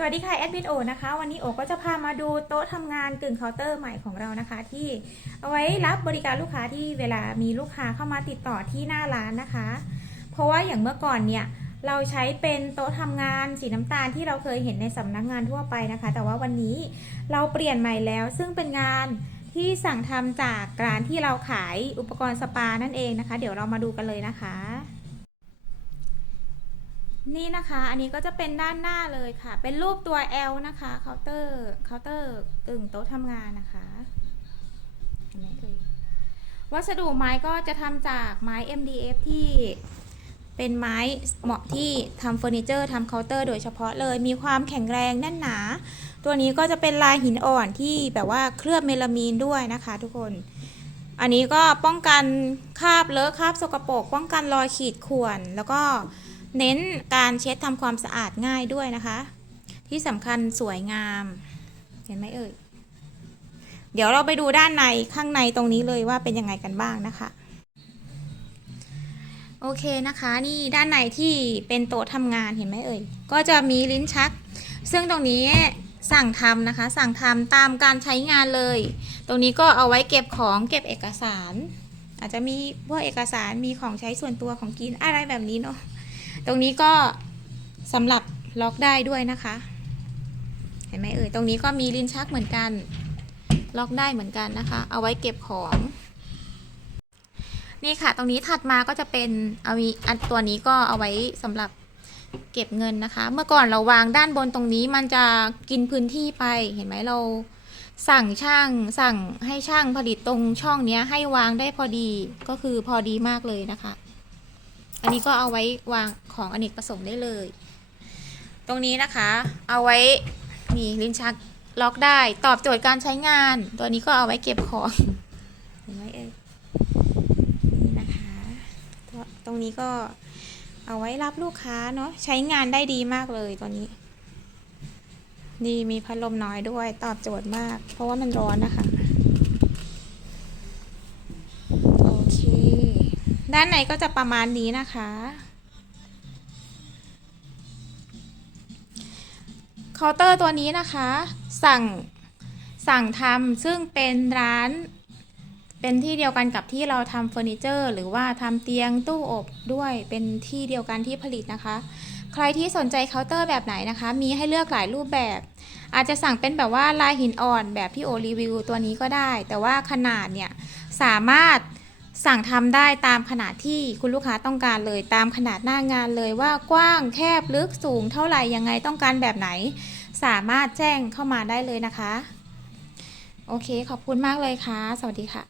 สวัสดีค่ะแอดมินโอนะคะ วันนี้โอก็จะพามาดูโต๊ะทำงานกึ่งเคาน์เตอร์ใหม่ของเรานะคะ ที่เอาไว้รับบริการลูกค้าที่เวลามีลูกค้าเข้ามาติดต่อที่หน้าร้านนะคะ เพราะว่าอย่างเมื่อก่อนเนี่ยเราใช้เป็นโต๊ะทำงานสีน้ำตาลที่เราเคยเห็นในสำนักงานทั่วไปนะคะ แต่ว่าวันนี้เราเปลี่ยนใหม่แล้ว ซึ่งเป็นงานที่สั่งทำจากร้านที่เราขายอุปกรณ์สปานั่นเองนะคะ เดี๋ยวเรามาดูกันเลยนะคะ นี่นะคะอันนี้ก็จะเป็นด้านหน้าเลยค่ะ เป็นรูปตัว L นะคะเคาน์เตอร์เคาน์เตอร์กึ่งโต๊ะทำงานนะคะเห็นไหมเอ่ยวัสดุไม้ก็จะทำจากไม้ MDF ที่เป็นไม้เหมาะที่ทำเฟอร์นิเจอร์ทำเคาน์เตอร์โดยเฉพาะเลย มีความแข็งแรงแน่นหนา ตัวนี้ก็จะเป็นลายหินอ่อนที่แบบว่าเคลือบเมลามีนด้วยนะคะทุกคน อันนี้ก็ป้องกันคราบเลอะคราบสกปรกป้องกันรอยขีดข่วนแล้วก็ เน้นการเช็ดทำความสะอาดง่ายด้วยนะคะ ที่สำคัญสวยงาม เห็นไหมเอ่ย เดี๋ยวเราไปดูด้านในข้างในตรงนี้เลยว่าเป็นยังไงกันบ้างนะคะโอเคนะคะ นี่ด้านในที่เป็นโต๊ะทำงานเห็นไหมเอ่ย ก็จะมีลิ้นชัก ซึ่งตรงนี้สั่งทำนะคะ สั่งทำตามการใช้งานเลย ตรงนี้ก็เอาไว้เก็บของเก็บเอกสาร อาจจะมีพวกเอกสารมีของใช้ส่วนตัวของกินอะไรแบบนี้เนาะ ตรงนี้ก็สำหรับล็อกได้ด้วยนะคะ เห็นไหมเอ่ยตรงนี้ก็มีลิ้นชักเหมือนกัน ล็อกได้เหมือนกันนะคะ เอาไว้เก็บของ นี่ค่ะ ตรงนี้ถัดมาก็จะเป็นเอาวีอันตัวนี้ก็เอาไว้สำหรับเก็บเงินนะคะ เมื่อก่อนเราวางด้านบนตรงนี้มันจะกินพื้นที่ไป เห็นไหมเราสั่งช่างสั่งให้ช่างผลิตตรงช่องเนี้ยให้วางได้พอดีก็คือพอดีมากเลยนะคะ อันนี้ก็เอาไว้วางของอเนกประสงค์ได้เลย ตรงนี้นะคะ เอาไว้นี่ลิ้นชักล็อกได้ตอบโจทย์การใช้งาน ตัวนี้ก็เอาไว้เก็บของเห็นไหมเอ่ยนี่นะคะตัวตรงนี้ก็เอาไว้รับลูกค้าเนาะใช้งานได้ดีมากเลยตัวนี้ นี่มีพัดลมน้อยด้วยตอบโจทย์มาก เพราะว่ามันร้อนนะคะ โอเค ด้านในก็จะประมาณนี้นะคะ เคาน์เตอร์ตัวนี้นะคะ สั่งสั่งทำซึ่งเป็นร้าน เป็นที่เดียวกันกับที่เราทำเฟอร์นิเจอร์ หรือว่าทำเตียงตู้อบด้วยเป็นที่เดียวกันที่ผลิตนะคะ ใครที่สนใจเคาน์เตอร์แบบไหนนะคะ มีให้เลือกหลายรูปแบบ อาจจะสั่งเป็นแบบว่าลายหินอ่อนแบบที่โอรีวิวตัวนี้ก็ได้ แต่ว่าขนาดเนี่ยสามารถ สั่งทำได้ตามขนาดที่คุณลูกค้าต้องการเลยตามขนาดหน้างานเลยว่ากว้างแคบลึกสูงเท่าไหร่ยังไงต้องการแบบไหน สามารถแจ้งเข้ามาได้เลยนะคะ โอเคขอบคุณมากเลยค่ะ สวัสดีค่ะ